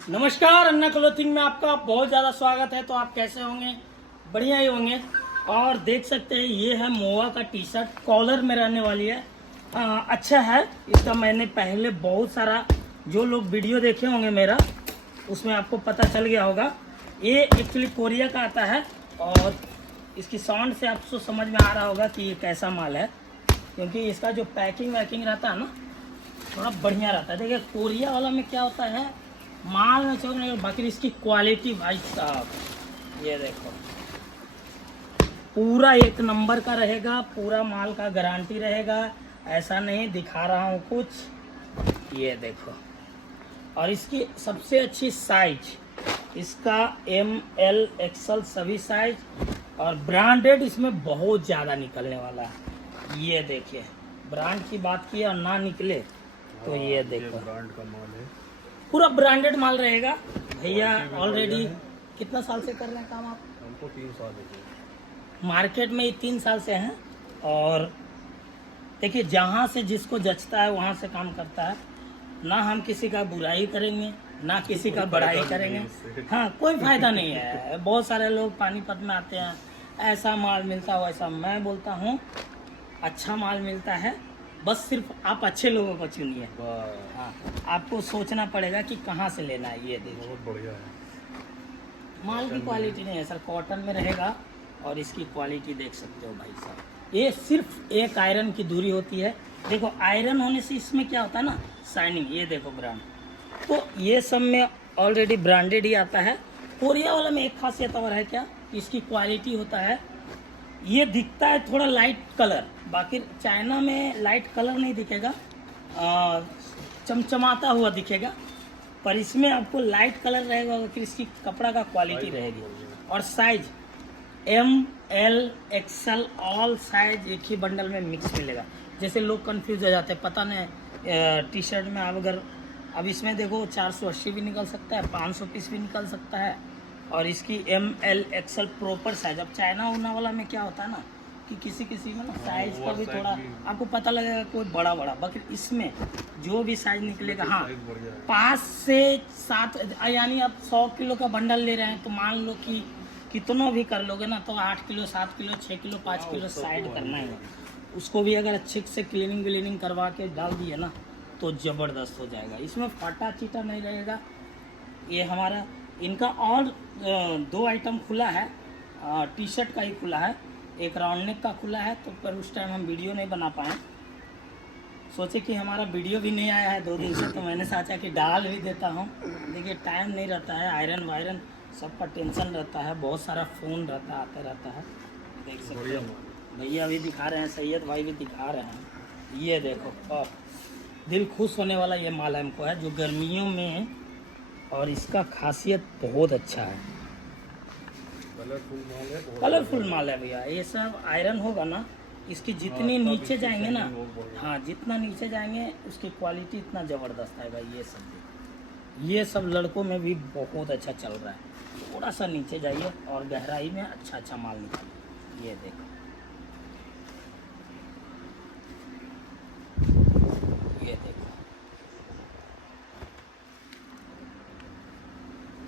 नमस्कार, अन्ना क्लोथिंग में आपका बहुत ज़्यादा स्वागत है। तो आप कैसे होंगे? बढ़िया ही होंगे। और देख सकते हैं ये है मोवा का टी शर्ट, कॉलर में रहने वाली है। अच्छा है। इसका मैंने पहले बहुत सारा जो लोग वीडियो देखे होंगे मेरा, उसमें आपको पता चल गया होगा। ये एक्चुअली कोरिया का आता है और इसकी साउंड से आपको समझ में आ रहा होगा कि ये कैसा माल है, क्योंकि इसका जो पैकिंग वैकिंग रहता है ना, थोड़ा बढ़िया रहता है। देखिए कोरिया वाला में क्या होता है, माल में चौक नहीं, बाकी इसकी क्वालिटी भाई साहब, ये देखो पूरा एक नंबर का रहेगा, पूरा माल का गारंटी रहेगा। ऐसा नहीं दिखा रहा हूँ कुछ, ये देखो। और इसकी सबसे अच्छी साइज, इसका ML XL सभी साइज, और ब्रांडेड इसमें बहुत ज़्यादा निकलने वाला है। ये देखिए, ब्रांड की बात की और ना निकले तो ये देखो, ब्रांड का माल है, पूरा ब्रांडेड माल रहेगा। भैया ऑलरेडी कितना साल से कर रहे हैं काम आप? हमको 3 साल हो गए मार्केट में ये 3 साल से हैं। और देखिए, जहाँ से जिसको जचता है वहाँ से काम करता है। ना हम किसी का बुराई करेंगे, ना किसी का बड़ाई करेंगे। हाँ, कोई फायदा नहीं है। बहुत सारे लोग पानीपत में आते हैं, ऐसा माल मिलता है वैसा। मैं बोलता हूँ अच्छा माल मिलता है, बस सिर्फ आप अच्छे लोगों को चुनिए। हाँ, आपको सोचना पड़ेगा कि कहाँ से लेना है। ये देखिए, बहुत बढ़िया है। माल की क्वालिटी नहीं है सर, कॉटन में रहेगा। और इसकी क्वालिटी देख सकते हो भाई साहब, ये सिर्फ एक आयरन की दूरी होती है। देखो, आयरन होने से इसमें क्या होता है ना, शाइनिंग। ये देखो ब्रांड, तो ये सब में ऑलरेडी ब्रांडेड ही आता है। कोरिया वाला में एक खासियत और है क्या, इसकी क्वालिटी होता है, ये दिखता है थोड़ा लाइट कलर। बाकी चाइना में लाइट कलर नहीं दिखेगा, चमचमाता हुआ दिखेगा। पर इसमें आपको लाइट कलर रहेगा, फिर इसकी कपड़ा का क्वालिटी रहेगी। और size ML XL all size एक ही बंडल में मिक्स मिलेगा। जैसे लोग कंफ्यूज हो जाते हैं, पता नहीं टी शर्ट में आप अगर, अब इसमें देखो 480 भी निकल सकता है, 500 पीस भी निकल सकता है। और इसकी ML XL प्रॉपर साइज। अब चाइना उना वाला में क्या होता है ना, कि किसी किसी में ना साइज का भी थोड़ा आपको पता लगेगा, कोई बड़ा बड़ा। बाकी इसमें जो भी साइज निकलेगा, हाँ 5 से 7, यानी आप 100 किलो का बंडल ले रहे हैं तो मान लो कि कितनों भी कर लोगे ना, तो 8 kilo 7 kilo 6 kilo 5 kilo side करना है। उसको भी अगर अच्छे से क्लीनिंग करवा के डाल दिए ना, तो ज़बरदस्त हो जाएगा। इसमें फटा चीटा नहीं रहेगा। ये हमारा इनका और 2 आइटम खुला है। टी शर्ट का ही खुला है, एक राउंड नेक का खुला है। तो पर उस टाइम हम वीडियो नहीं बना पाए, सोचे कि हमारा वीडियो भी नहीं आया है 2 दिन से, तो मैंने सोचा कि डाल भी देता हूँ। देखिए टाइम नहीं रहता है, आयरन वायरन सबका टेंशन रहता है, बहुत सारा फ़ोन रहता आता रहता है। देख सकते हो भैया भी दिखा रहे हैं, सैयद भाई भी दिखा रहे हैं। ये देखो, दिल खुश होने वाला ये माल हमको है, जो गर्मियों में। और इसका खासियत बहुत अच्छा है, कलरफुल माल है भैया। ये सब आयरन होगा ना, इसकी जितनी नीचे जाएंगे ना, हाँ जितना नीचे जाएंगे उसकी क्वालिटी इतना ज़बरदस्त है भाई। ये सब लड़कों में भी बहुत अच्छा चल रहा है। थोड़ा सा नीचे जाइए और गहराई में अच्छा माल निकालिए। ये देखो, ये देखो,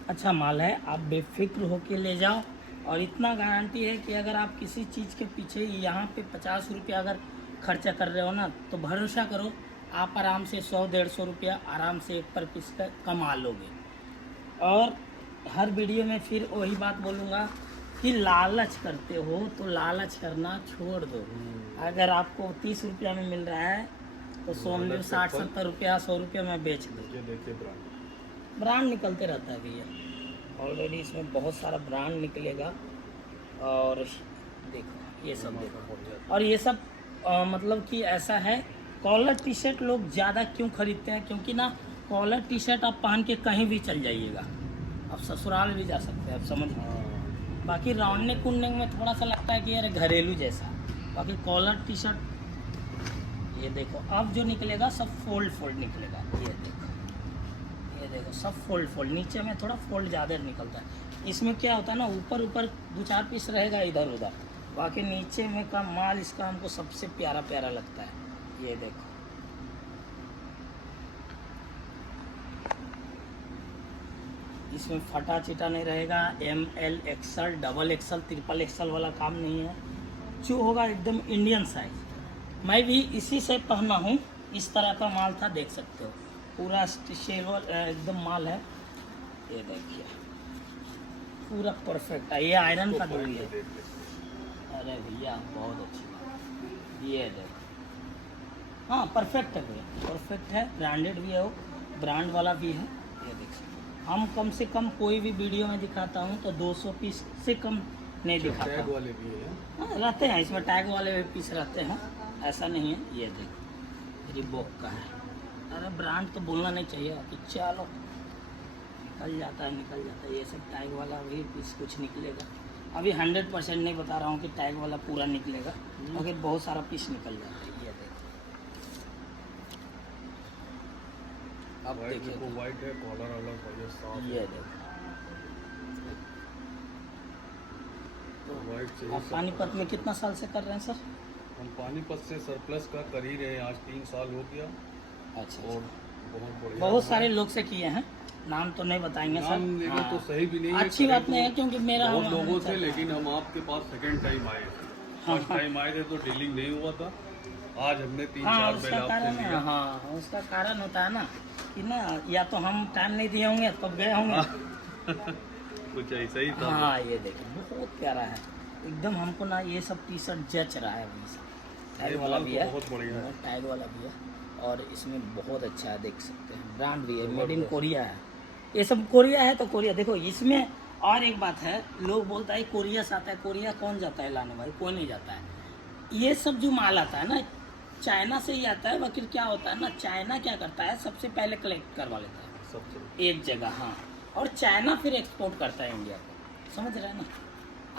अच्छा माल है। आप बेफिक्र होके ले जाओ। और इतना गारंटी है कि अगर आप किसी चीज़ के पीछे यहाँ पे 50 रुपया अगर खर्चा कर रहे हो ना, तो भरोसा करो आप आराम से 100-150 रुपया आराम से एक पर पीस का कमा लोगे। और हर वीडियो में फिर वही बात बोलूँगा कि लालच करते हो तो लालच करना छोड़ दो। अगर आपको 30 रुपया में मिल रहा है तो सोम लो 60-70 रुपया 100 रुपया में बेच दो। ब्रांड निकलते रहता है भैया, ऑलरेडी इसमें बहुत सारा ब्रांड निकलेगा। और देखो ये सब देखो, और ये सब मतलब कि ऐसा है, कॉलर टी शर्ट लोग ज़्यादा क्यों खरीदते हैं, क्योंकि ना कॉलर टी शर्ट आप पहन के कहीं भी चल जाइएगा, आप ससुराल भी जा सकते हैं, आप समझ। बाकी राउंड नेक कुंडनेक में थोड़ा सा लगता है कि यार घरेलू जैसा। बाकी कॉलर टी शर्ट ये देखो, अब जो निकलेगा सब फोल्ड निकलेगा। ये देखो सब फोल्ड, नीचे में थोड़ा फोल्ड ज़्यादा निकलता है। इसमें क्या होता है ना, ऊपर 2-4 पीस रहेगा इधर उधर, बाकी नीचे में का माल इसका हमको सबसे प्यारा लगता है। ये देखो, इसमें फटा चिटा नहीं रहेगा। ML XL XXL XXL वाला काम नहीं है, जो होगा एकदम इंडियन साइज। मैं भी इसी से पहना हूँ, इस तरह का माल था, देख सकते हो पूरा स्टेबल एकदम माल है। ये देखिए पूरा परफेक्ट है, ये आयरन का दूरी है। अरे भैया बहुत अच्छी बात, ये देखो हाँ परफेक्ट है भैया, परफेक्ट है, ब्रांडेड भी है वो, ब्रांड वाला भी है। ये देख सकते हम कम से कम कोई भी वीडियो में दिखाता हूँ तो 200 पीस से कम नहीं दिखाता। टैग वाले भी हैं। हाँ रहते हैं इसमें, टैग वाले भी पीस रहते हैं, ऐसा नहीं है। ये देखो रिबॉक का है। अरे ब्रांड तो बोलना नहीं चाहिए कि चलो निकल जाता है, ये सब टैग वाला भी पीस कुछ निकलेगा। अभी 100% नहीं बता रहा हूँ कि टैग वाला पूरा निकलेगा, मगर बहुत सारा पीस निकल जाता है। ये देखो अब देखिए देखो वाइट है, कॉलर अलग है, साफ ये है। देखो। वाइट चाहिए। आप पानीपत में कितना साल से कर रहे हैं सर? हम पानीपत से सरप्लस का कर ही रहे हैं, आज 3 साल हो गया। अच्छा और बहुत बढ़िया। बहुत सारे लोग से किए हैं, नाम तो नहीं बताएंगे सर। नाम लेना हाँ। तो सही भी नहीं है, अच्छी बात नहीं है, क्योंकि मेरा बहुत लोगों से, लेकिन हम आपके पास सेकंड टाइम आए थे। हाँ, फर्स्ट हाँ। टाइम आए थे तो डीलिंग नहीं हुआ था, आज हमने 3-4 हाँ बैल उसका आपसे कारण लिया। है, हाँ उसका कारण होता है ना कि ना, या तो हम टाइम नहीं दिए होंगे तब गए होंगे। कुछ ऐसा ही था। हाँ ये देखिए बहुत प्यारा है एकदम, हमको ना ये सब टी शर्ट जच रहा है वही सब। ये टैग वाला माल भी तो है, बहुत बढ़िया है। टैग वाला भी है, और इसमें बहुत अच्छा है, देख सकते हैं ब्रांड भी है, मेड इन कोरिया है। ये सब कोरिया है तो कोरिया देखो इसमें। और एक बात है, लोग बोलता है कोरिया से आता है, कोरिया कौन जाता है लाने भाई, कोई नहीं जाता है। ये सब जो माल आता है ना चाइना से ही आता है, बाकी क्या होता है ना, चाइना क्या करता है सबसे पहले कलेक्ट करवा लेता है सबसे एक जगह, हाँ, और चाइना फिर एक्सपोर्ट करता है इंडिया को, समझ रहे हैं ना।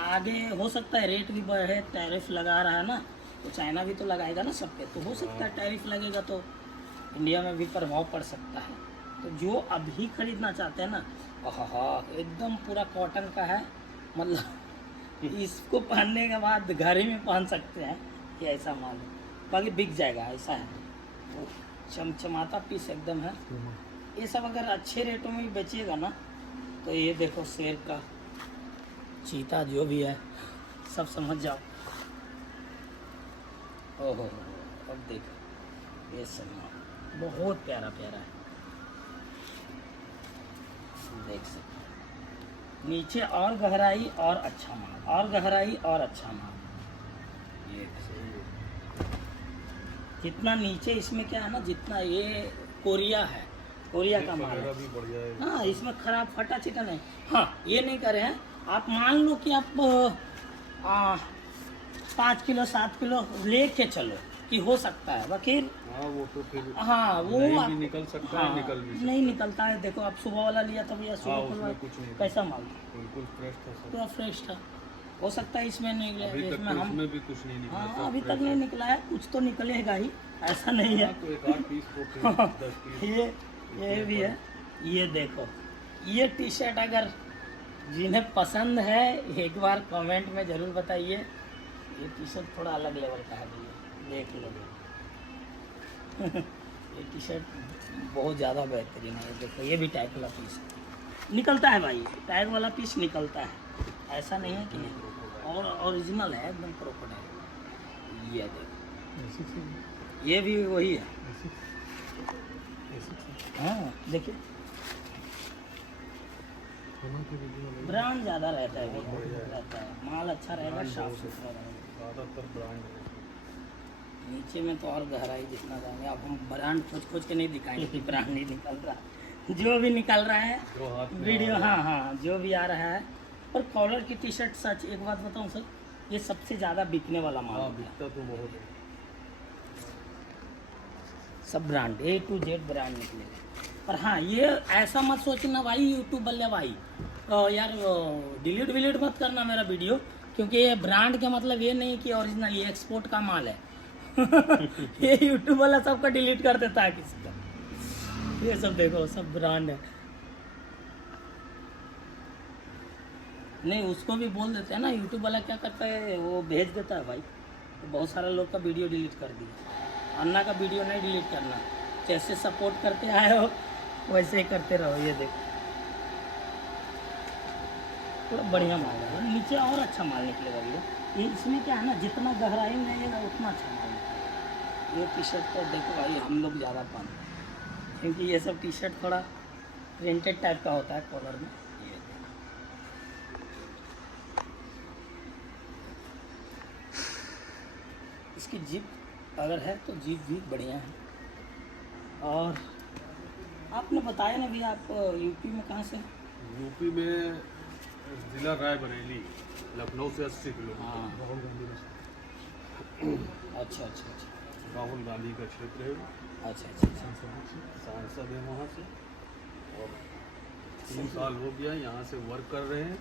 आगे हो सकता है रेट भी बढ़े, टैरिफ लगा रहा है ना, तो चाइना भी तो लगाएगा ना सब पे, तो हो सकता है टैरिफ लगेगा तो इंडिया में भी प्रभाव पड़ सकता है। तो जो अभी खरीदना चाहते हैं ना, हाँ एकदम पूरा कॉटन का है, मतलब इसको पहनने के बाद घर ही में पहन सकते हैं, ये ऐसा माल है, बाकी बिक जाएगा, ऐसा है। तो चमचमाता पीस एकदम है। ये सब अगर अच्छे रेटों में भी बेचिएगा ना, तो ये देखो शेर का, चीता जो भी है सब समझ जाओ। ओहो अब देखो ये सब बहुत प्यारा प्यारा है, देख सकते हैं। नीचे और गहराई और अच्छा माल, और गहराई और अच्छा माल। ये जितना नीचे इसमें क्या है ना, जितना ये कोरिया है, कोरिया का माल है। भी बढ़िया है। हाँ इसमें खराब फटा चिटा नहीं। हाँ ये नहीं करे हैं, आप मान लो कि आप 5 किलो 7 किलो लेके चलो कि हो सकता है, वकील हाँ वो तो फिर हाँ वो नहीं आप, भी निकल सकता हाँ, है, निकल भी सकता नहीं निकलता है। देखो आप सुबह वाला लिया था भैया, हाँ, सुबह उसमें खुलवा कुछ नहीं था। कैसा माल था, बिल्कुल फ्रेश था सब। पूरा फ्रेश था। हो सकता है इसमें नहीं अभी निकले, तक इसमें तो हम इसमें भी कुछ नहीं निकला। हाँ सब अभी fresh तक नहीं है। निकला है, कुछ तो निकलेगा ही, ऐसा नहीं है। हाँ, तो एक आध पीस तो फिर 10 पीस। ये भी है। ये देखो ये टी शर्ट अगर जिन्हें पसंद है एक बार कमेंट में ज़रूर बताइए। ये टी शर्ट थोड़ा अलग लेवल का है भैया, देख लो। ये टी शर्ट बहुत ज़्यादा बेहतरीन है। देखो ये भी टैग वाला पीस निकलता है भाई, टैग वाला पीस निकलता है, ऐसा नहीं है कि नहीं, और ओरिजिनल है एकदम क्रोकोडाइल। ये देखो ये भी वही है, हाँ देखिए ब्रांड ज़्यादा रहता है भैया, रहता है माल अच्छा रहेगा, साफ सुथरा रहेगा। ज़्यादातर ब्रांड है। नीचे में तो और गहराई जितना जाएंगे, अब हम ब्रांड खोज खोज के नहीं दिखाएंगे कि ब्रांड नहीं निकल रहा, जो भी निकल रहा है जो हाथ में वीडियो, आ रहा हाँ हाँ जो भी आ रहा है। और कॉलर की टी शर्ट सच एक बात बताऊँ सर, ये सबसे ज़्यादा बिकने वाला माल हाँ है। बिकता तो बहुत है। सब brand A to Z brand निकलेगा। पर हाँ ये ऐसा मत सोचना भाई यूट्यूब वाले भाई यार डिलीट विलीट मत करना मेरा वीडियो, क्योंकि ये ब्रांड का मतलब ये नहीं कि ओरिजिनल, ये एक्सपोर्ट का माल है। ये यूट्यूब वाला सबका डिलीट कर देता है किसी का। ये सब देखो सब ब्रांड है, नहीं उसको भी बोल देते हैं ना, यूट्यूब वाला क्या करता है वो भेज देता है भाई। तो बहुत सारा लोग का वीडियो डिलीट कर दिया। अन्ना का वीडियो नहीं डिलीट करना, जैसे सपोर्ट करते आए हो वैसे ही करते रहो। ये देखो पूरा बढ़िया माल है, नीचे और अच्छा माल निकलेगा भैया। ये इसमें क्या है ना, जितना गहराई में आएगा उतना अच्छा माल निकलेगा। ये टी शर्ट तो देखो भाई हम लोग ज़्यादा पहनते हैं, क्योंकि ये सब टी शर्ट थोड़ा प्रिंटेड टाइप का होता है कॉलर में। ये इसकी जिप अगर है तो जिप भी बढ़िया है। और आपने बताया ना भैया आप यूपी में कहाँ से? यूपी में जिला रायबरेली, लखनऊ से 80 किलोमीटर। हाँ। राहुल गांधी अच्छा अच्छा अच्छा राहुल गांधी का क्षेत्र है, अच्छा अच्छा अच्छा। सांसद है वहाँ से, और 3 साल हो गया यहाँ से वर्क कर रहे हैं।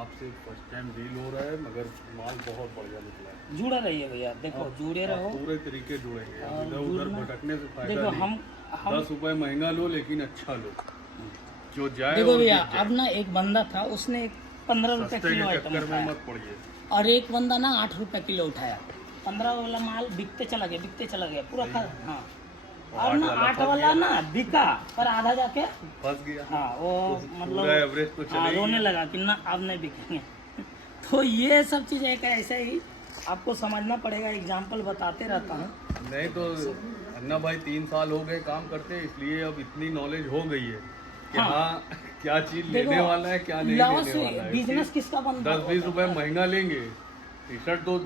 आपसे फर्स्ट टाइम डील हो रहा है, मगर माल बहुत बढ़िया निकला है। जुड़ा रहिए भैया, देखो जुड़े रहो। आप पूरे तरीके जुड़ेंगे, और इधर उधर जुड़ना- भटकने से फायदा देखो नहीं। हम 10 रुपए महंगा लो लेकिन अच्छा लो, जो जाए देखो और भैया, बिक जाए। अब ना एक बंदा था, उसने 15 रुपये सस्ते किलो के आइटम चक्कर में उठाया, मत पड़िए। और एक बंदा ना 8 रुपये किलो उठाया। 15 वाला माल बिकते चला गया पूरा खा। हाँ, और ना 8 वाला ना बिका पर आधा जाके फंस गया। हाँ वो पूरा मतलब एवरेज तो हाँ, चलेगी। रोने लगा कि ना अब नहीं बिकेंगे। तो ये सब चीज़ एक ऐसे ही आपको समझना पड़ेगा, एग्जाम्पल बताते रहता हूँ। नहीं तो अन्ना भाई 3 साल हो गए काम करते, इसलिए अब इतनी नॉलेज हो गई है कि हाँ। हाँ क्या चीज देखो, लेने वाला है क्या नहीं लॉस लेने वाला है। बिजनेस किसका बनता है? 10-20 रुपए महंगा लेंगे, टी शर्ट तो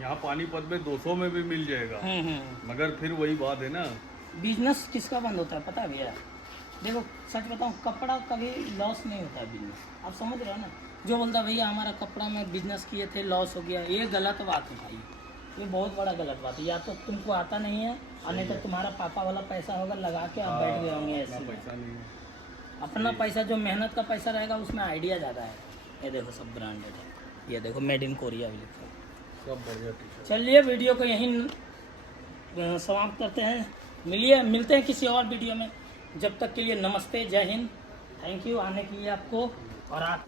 यहाँ पानीपत में 200 में भी मिल जाएगा, मगर फिर वही बात है ना। बिजनेस किसका बंद होता है पता है भैया? देखो सच बताऊं, कपड़ा कभी लॉस नहीं होता है बिजनेस, आप समझ रहे हो ना। जो बोलता है भैया हमारा कपड़ा में बिजनेस किए थे लॉस हो गया, ये गलत बात है भाई, ये बहुत बड़ा गलत बात है। या तो तुमको आता नहीं है, और नहीं तो तुम्हारा पापा वाला पैसा होगा लगा के आप बैठ गए होंगे ऐसे इतना में। पैसा नहीं है। अपना पैसा जो मेहनत का पैसा रहेगा उसमें आइडिया ज़्यादा है। ये देखो सब ब्रांडेड है, ये देखो मेड इन कोरिया भी लिखा है। सब बढ़िया टी शर्ट। चलिए वीडियो को यहीं समाप्त करते हैं, मिलते हैं किसी और वीडियो में। जब तक के लिए नमस्ते, जय हिंद, थैंक यू आने के लिए आपको। और आप